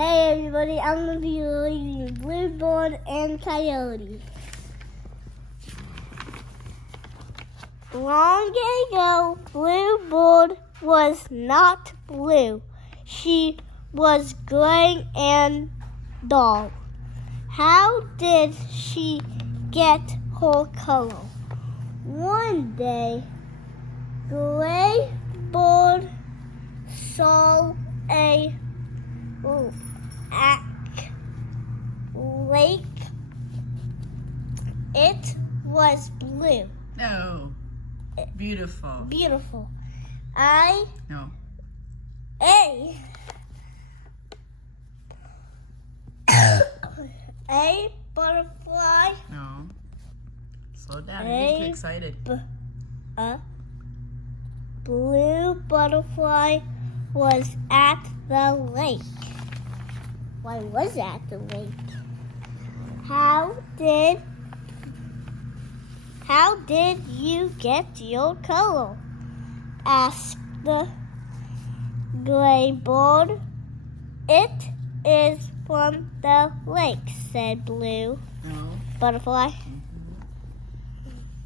Hey everybody, I'm going to be reading Bluebird and Coyote. Long ago, Bluebird was not blue. She was gray and dull. How did she get her color? One day, Bluebird saw a lake. It was blue. No. Beautiful. Beautiful. No. A butterfly. No. Slow down. You're getting too excited. Blue butterfly was at the lake. Why was it at the lake? How did you get your color? Asked the gray bird. It is from the lake, said Blue Butterfly.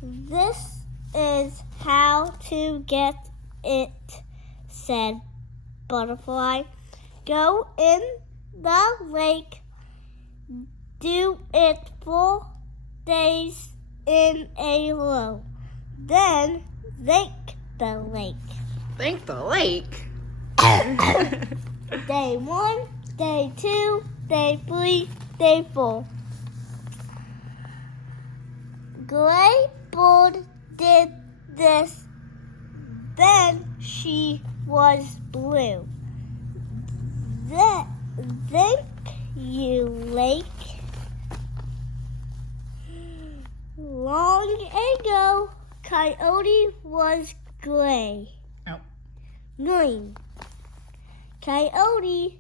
This is how to get it, said Butterfly. Go in the lake. Do it 4 days in a row. Then thank the lake. Thank the lake? Day 1, day 2, day 3, day 4. Gray bird did this. Then she was blue. Thank you, lake. Long ago, Coyote was gray. Nope. Green. Coyote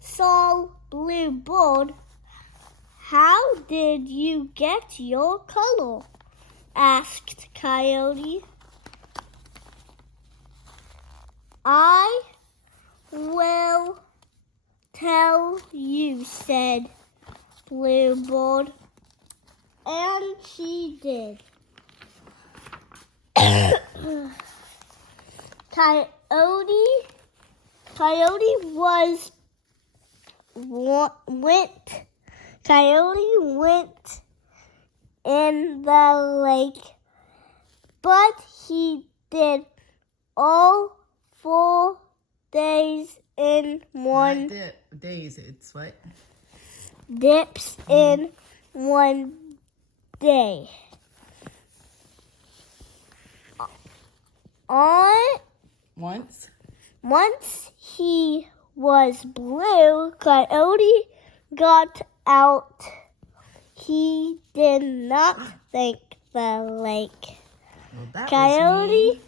saw Bluebird. How did you get your color? Asked Coyote. I will tell you, said Bluebird. And she did. Coyote went in the lake, but he did all 4 days in one. Not days. It's what? Dips in one day. Once he was blue, Coyote got out. He did not thank the lake. Well, that Coyote.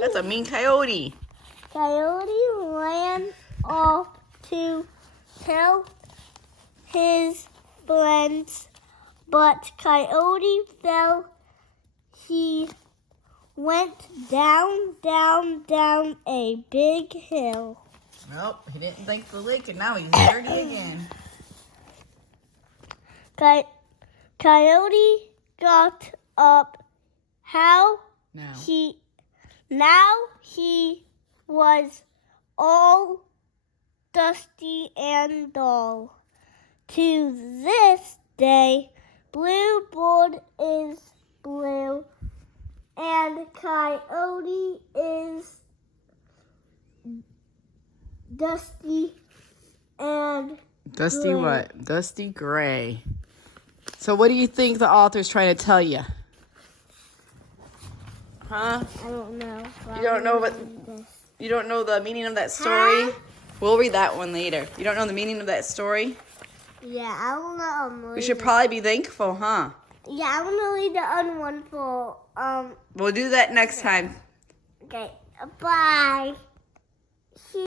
That's a mean coyote. Coyote ran off to tell his friends, but Coyote fell. He went down a big hill. Nope, he didn't thank the lake, and now he's dirty again. Coyote got up. Now he was all dusty and dull. To this day, Bluebird is blue, and Coyote is dusty and Dusty gray. what? Dusty gray. So what do you think the author's trying to tell you? Huh? I don't know. You don't know you don't know the meaning of that story? We'll read that one later. You don't know the meaning of that story? Yeah, I don't know. We should probably be thankful, huh? Yeah, I want to read the other one for We'll do that next time. Okay, bye.